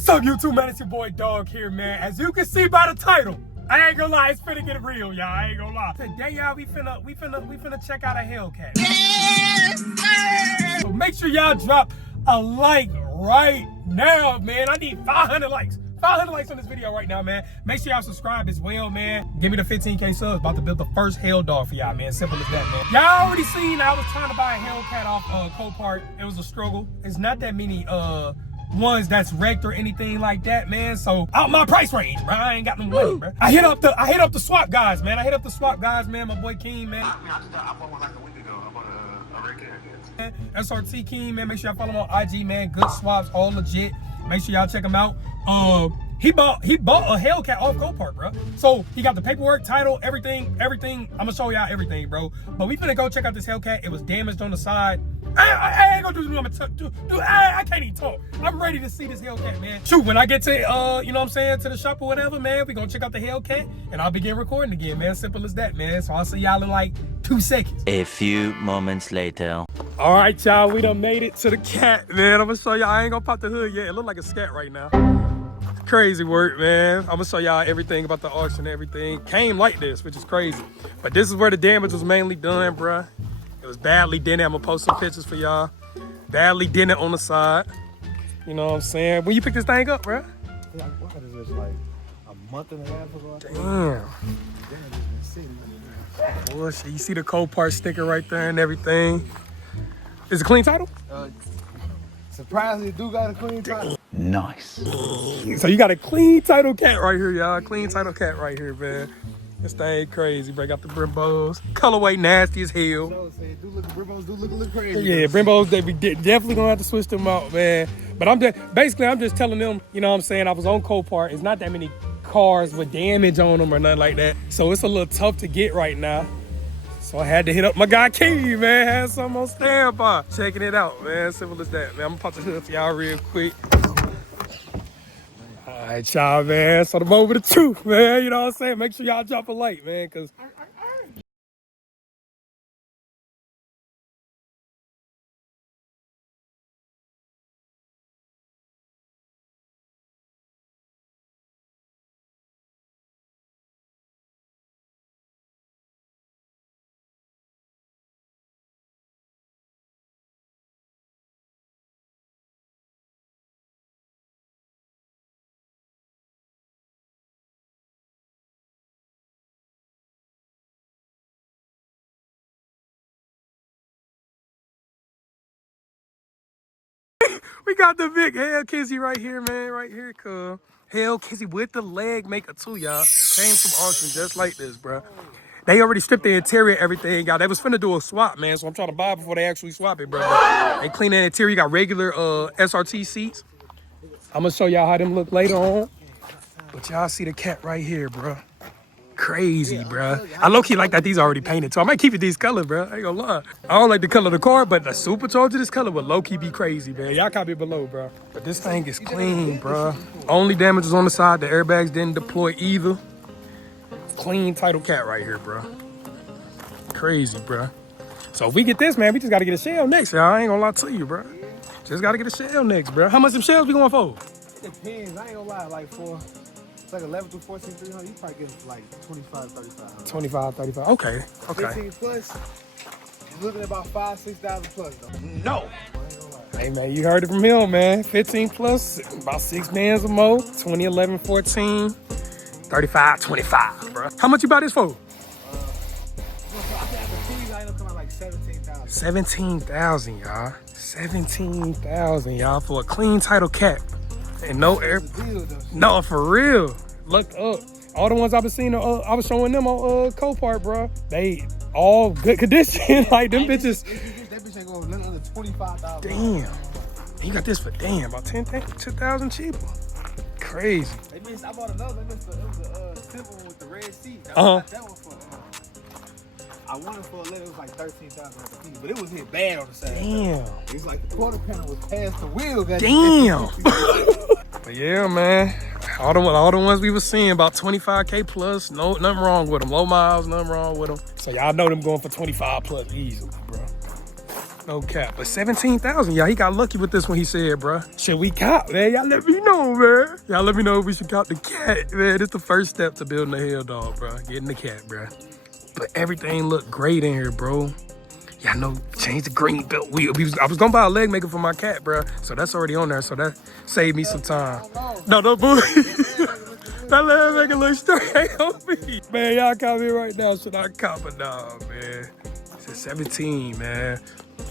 What's up, YouTube, man? It's your boy Dog here, man. As you can see by the title, I ain't gonna lie, it's finna get real, y'all. I ain't gonna lie. Today, y'all, we finna check out a Hellcat. Yes, sir! So make sure y'all drop a like right now, man. I need 500 likes. 500 likes on this video right now, man. Make sure y'all subscribe as well, man. Give me the 15K subs. About to build the first HELLDOG for y'all, man. Simple as that, man. Y'all already seen I was trying to buy a Hellcat off COPART. It was a struggle. It's not that many ones that's wrecked or anything like that, man. So out my price range, bro. I ain't got no money, bro. I hit up the swap guys, man. My boy King, man. I bought one like a week ago. I bought a red cat. SRT King, man. Make sure y'all follow him on IG, man. Good swaps, all legit. Make sure y'all check him out. He bought a Hellcat off COPART, bro. So he got the paperwork, title, everything. I'm gonna show y'all everything, bro. But we finna go check out this Hellcat. It was damaged on the side. I ain't gonna do this. I can't even talk. I'm ready to see this Hellcat, man. Shoot, when I get to you know what I'm saying, to the shop or whatever, man, we gonna check out the Hellcat and I'll begin recording again, man. Simple as that, man. So I'll see y'all in like 2 seconds. A few moments later. All right, y'all, we done made it to the cat, man. I'm gonna show y'all. I ain't gonna pop the hood yet. It look like a SCAT right now. Crazy work, man. I'm gonna show y'all everything about the auction and everything. Came like this, which is crazy. But this is where the damage was mainly done, bruh. It was badly dented. I'm gonna post some pictures for y'all. Badly dented on the side. You know what I'm saying? When you pick this thing up, bruh? Yeah, what is this, like a month and a half ago? Damn. Bullshit. You see the COPART sticker right there and everything. Is it a clean title? Surprisingly, it do got a clean title. Nice. So you got a clean title cat right here, y'all. Clean title cat right here, man. This thing crazy. Break out the Brimbos. Colorway nasty as hell. Brimbos do look a little crazy. Yeah, Brimbos, they definitely gonna have to switch them out, man. But I'm just telling them, you know what I'm saying, I was on COPART. It's not that many cars with damage on them or nothing like that. So it's a little tough to get right now. So I had to hit up my guy Key, man. Had something on standby. Checking it out, man. Simple as that, man. I'm gonna pop the hood for y'all real quick. All right, y'all, man. So the moment of truth, man. You know what I'm saying? Make sure y'all drop a like, man, because we got the big Hellcat right here, man. Right here, cuz. Hellcat with the leg maker too, y'all. Came from auction just like this, bro. They already stripped the interior, everything, y'all. They was finna do a swap, man. So I'm trying to buy it before they actually swap it, bro. They clean the interior. You got regular SRT seats. I'm gonna show y'all how them look later on. But y'all see the cat right here, bro. Crazy, bro. I low-key like that these already painted too. I might keep it these colors, bro. I ain't gonna lie. I don't like the color of the car, but the supercharger this color would low-key be crazy, man. Y'all comment below, bro. But this thing is clean, bro. Only damage is on the side. The airbags didn't deploy either. Clean title cat right here, bro. Crazy, bro. So if we get this, man, we just gotta get a shell next, y'all. I ain't gonna lie to you, bro. Just gotta get a shell next, bro. How much some shells we going for? It depends. I ain't gonna lie. Like it's like 11 through 14, 300. You probably get like 25, 35. 25, 35. Okay. 15 plus. You're looking at about 5,000, 6,000 plus, though. No. Hey, man, you heard it from him, man. 15 plus, about 6 bands or more. 2011, 14, 35, 25, bro. How much you buy this for? I think the fees I end up coming like 17,000. 17,000, y'all. 17,000, y'all, for a clean title cat. And no air. No, for real. Look up. All the ones I've been seeing, I was showing them on COPART, bro. They all good condition. Like them bitches. That bitch ain't going nothing under 25,000. Damn. You got this for about 10,000 cheaper. Crazy. I bought another. It was a simple one with the red seat. That one for. I wanted for 11. It was like 13,000 at the piece, but it was hit bad on the side. Damn. It was like the quarter panel was past the wheel. Damn. But yeah, man. All the ones we were seeing about 25K plus. No, nothing wrong with them. Low miles, nothing wrong with them. So y'all know them going for 25 plus easily, bro. No cap. But 17,000, y'all. He got lucky with this one, he said, bro. Should we cop, man? Y'all let me know, man. Y'all let me know if we should cop the cat, man. It's the first step to building a HELLDOG, bro. Getting the cat, bro. But everything looked great in here, bro. Y'all know, change the green belt wheel. I was gonna buy a leg maker for my cat, bro. So that's already on there. So that saved me some time. No, boo. That leg maker look straight on me. Man, y'all copy right now. Should I cop a dog, man? It's 17, man.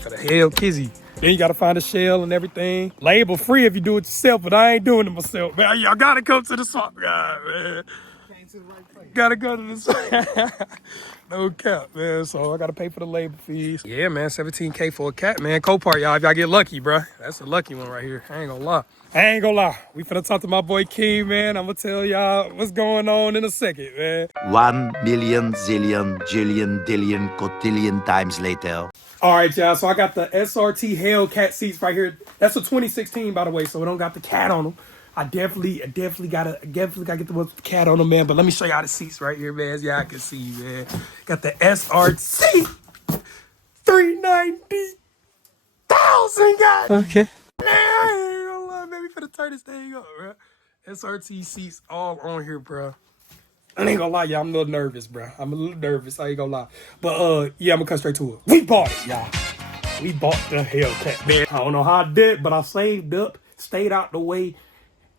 For the hell kizzy. Then you gotta find a shell and everything. Label free if you do it yourself, but I ain't doing it myself, man. Y'all gotta come to the swap guy, man. Gotta go to the swap. No cap, man. So I gotta pay for the label fees. Yeah, man, 17K for a cat, man. COPART, y'all, if y'all get lucky, bro. That's a lucky one right here. I ain't gonna lie. We finna talk to my boy King, man. I'm gonna tell y'all what's going on in a second, man. 1 million zillion jillion dillion cotillion times later. All right, y'all. So I got the SRT Hellcat seats right here. That's a 2016, by the way. So it don't got the cat on them. I definitely gotta get the one with the cat on them, man. But let me show y'all the seats right here, man. As y'all can see, man. Got the SRT 390,000, guys. Okay. Man, I ain't gonna lie, man. We finna turn this thing up, bro. SRT seats all on here, bro. I ain't gonna lie, y'all. I'm a little nervous, bro. I'm a little nervous. I ain't gonna lie. But, yeah, I'm gonna cut straight to it. We bought it, y'all. We bought the Hellcat, man. I don't know how I did, but I saved up, stayed out the way,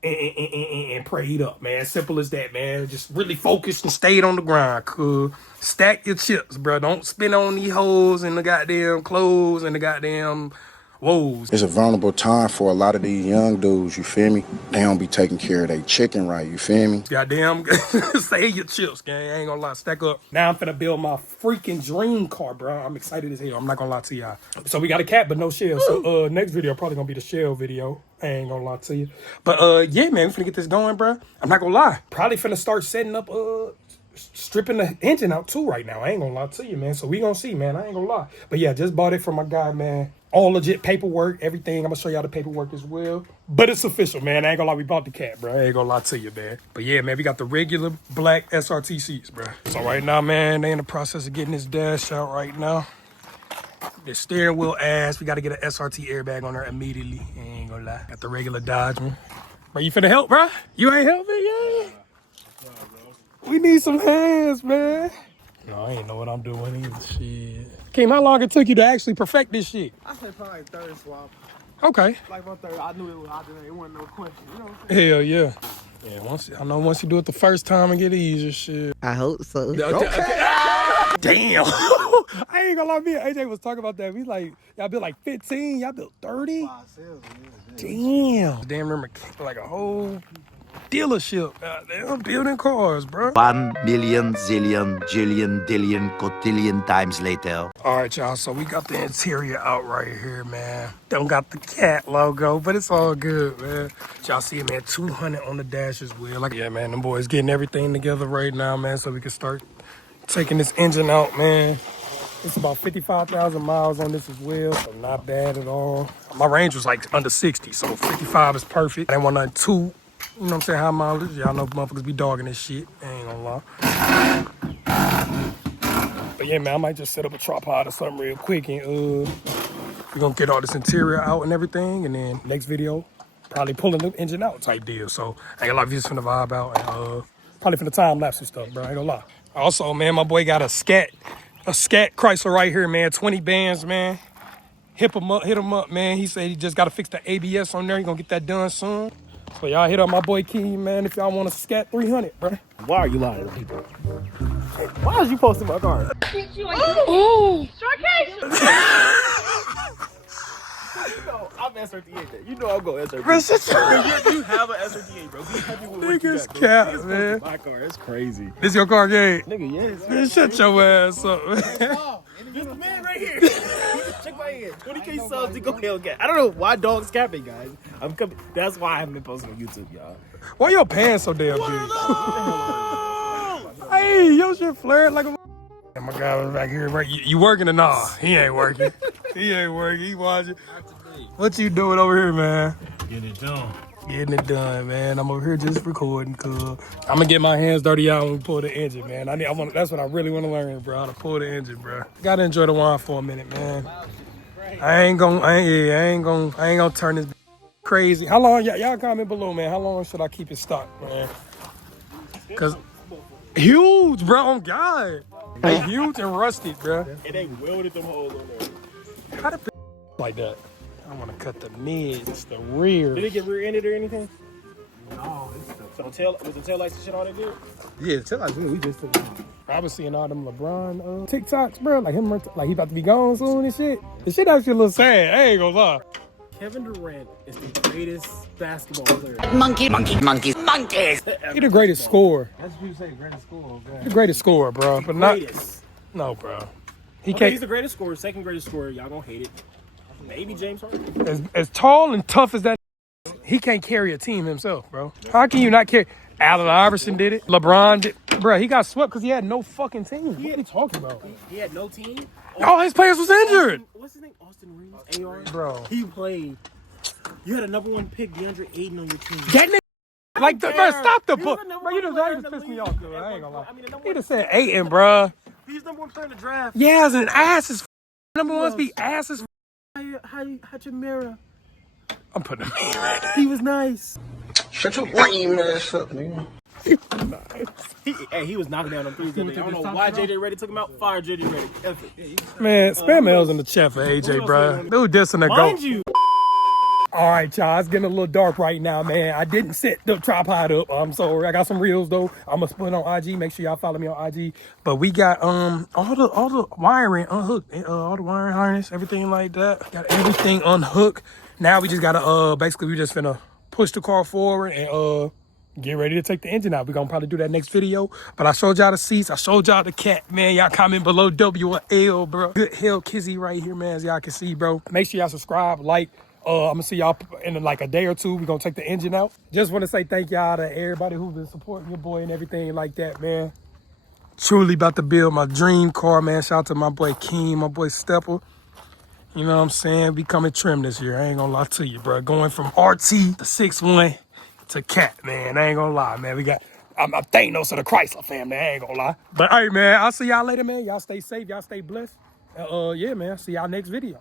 and prayed up, man. Simple as that, man. Just really focused and stayed on the grind, cuz. Stack your chips, bro. Don't spin on these hoes and the goddamn clothes and the goddamn woes. It's a vulnerable time for a lot of these young dudes, you feel me? They don't be taking care of their chicken right, you feel me? Goddamn, save your chips, gang. I ain't gonna lie, stack up. Now I'm finna build my freaking dream car, bro. I'm excited as hell. I'm not gonna lie to y'all. So we got a cat, but no shell. So next video probably gonna be the shell video. I ain't gonna lie to you. But yeah, man, we finna get this going, bro. I'm not gonna lie. Probably finna start setting up stripping the engine out too right now. I ain't gonna lie to you, man. So we gonna see, man. I ain't gonna lie. But yeah, just bought it from my guy, man. All legit paperwork, everything. I'm gonna show y'all the paperwork as well. But it's official, man. I ain't gonna lie, we bought the cat, bro. I ain't gonna lie to you, man. But yeah, man, we got the regular black SRT seats, bro. So right now, man, they in the process of getting this dash out right now. The steering wheel ass. We gotta get an SRT airbag on there immediately. I ain't gonna lie. Got the regular Dodge one. Bro, you finna help, bro? You ain't helping, yeah? We need some hands, man. No, I ain't know what I'm doing either. Shit. Kim, how long it took you to actually perfect this shit? I said probably like third swap. Okay. Like my third, I knew it was out there. It wasn't no question. You know what I'm saying? Hell yeah. Yeah, once you do it the first time and get easier, shit. I hope so. Damn. I ain't gonna lie, me and AJ was talking about that. We like, y'all built like 15, y'all built 30. Damn. Damn, remember like a whole dealership out there building cars, bro. 1 million zillion jillion dillion cotillion times later. All right, y'all. So we got the interior out right here, man. Don't got the cat logo, but it's all good, man. Y'all see it, man. 200 on the dash as well. Like, yeah, man. Them boys getting everything together right now, man, so we can start taking this engine out, man. It's about 55,000 miles on this as well, so not bad at all. My range was like under 60, so 55 is perfect. I didn't want nothing too, you know what I'm saying, high mileage. Y'all know motherfuckers be dogging this shit. I ain't gonna lie. But yeah, man, I might just set up a tripod or something real quick and we're gonna get all this interior out and everything, and then next video, probably pulling the engine out type deal. So I ain't gonna lie, we just finna vibe out and probably finna time lapse and stuff, bro. I ain't gonna lie. Also, man, my boy got a SCAT Chrysler right here, man. 20 bands, man. Hit him up, man. He said he just gotta fix the ABS on there. He gonna get that done soon. So y'all hit up my boy King, man, if y'all want a SCAT 300, bro. Why are you lying to people? Why is you posting my car? Ooh. I'm SRT8. You know I'm going SRT8. Bro, shut your You have an SRT8, bro. Be happy with what you niggas got, bro. cap, Niggas man. posted my car. It's crazy. This your car game? Nigga, yes. Man, shut your ass up, man. This the man right here. Check my head. 20K subs to go Hellcat. I don't know why dogs capping, guys. I'm coming. That's why I haven't been posting on YouTube, y'all. Why your pants so damn big? Hey, your shit flared like a... And my guy was back here, right? You working or nah? He ain't working. He ain't working. He watching. What you doing over here, man? Getting it done. Getting it done, man. I'm over here just recording, cuz. I'm gonna get my hands dirty out when we pull the engine, man. That's what I really want to learn, bro. How to pull the engine, bro. Gotta enjoy the wine for a minute, man. I ain't gonna turn this crazy. How long, y'all comment below, man. How long should I keep it stock, man? Cause huge, bro, on God. Like huge and rusty, bro. And they welded them holes on there. How the like that? I wanna cut the mids, the rear. Did it get rear-ended or anything? No. So was the tail lights and shit all they did? Yeah, tell us, we just took I was seeing all them LeBron TikToks, bro. Like him, like he about to be gone soon and shit. The shit actually a little sad. I ain't gonna lie. Kevin Durant is the greatest basketball player. Monkeys. He the greatest scorer. That's what you say, greatest scorer. The greatest scorer, bro. But not no, bro. He can't. He's the greatest scorer, second greatest scorer. Y'all gonna hate it. Maybe James Harden. As tall and tough as that, he can't carry a team himself, bro. How can you not carry? Allen Iverson did it. LeBron did. Bro, he got swept because he had no fucking team. What are you talking about? He had no team. All his players was injured. What's his name? Austin Reeves. AR. Bro. He played. You had a #1 pick, DeAndre Ayton, on your team. That nigga. Like, bro, stop the He book. was the number Bro, you one just, player that in just the pissed me league. off, dude. I ain't gonna lie. I mean, the number He one- just said Ayton, bro. He's #1 player in the draft. Yeah, as an ass is number one's be asses. Hachimura. I'm putting him in right there. He was nice. Shut your lame ass up, nigga. He was knocking down them threes. I don't know why JJ Redick took him out. Fire JJ Redick. F it. Man, spam L's in the chat for AJ, bro. Dude, dissing the Mind goat. you. All right, y'all, it's getting a little dark right now, man. I didn't set the tripod up. I'm sorry. I got some reels though. I'm gonna put it on IG. Make sure y'all follow me on IG. But we got all the wiring unhooked, all the wiring harness, everything like that. Got everything unhooked. Now we just gotta basically we just finna push the car forward and get ready to take the engine out. We're gonna probably do that next video. But I showed y'all the seats. I showed y'all the cat, man. Y'all comment below W or L, bro. Good hell kizzy right here, man, as y'all can see, bro. Make sure y'all subscribe, like. I'm gonna see y'all in like a day or two. We're gonna take the engine out. Just want to say thank y'all to everybody who's been supporting your boy and everything like that, man. Truly about to build my dream car, man. Shout out to my boy King, my boy Stepper. You know what I'm saying? We coming trim this year. I ain't gonna lie to you, bro. Going from RT to 6'1" to Cat, man. I ain't gonna lie, man. We got, I'm Thanos to the Chrysler family. I ain't gonna lie. But hey, man, I'll see y'all later, man. Y'all stay safe. Y'all stay blessed. Yeah, man. See y'all next video.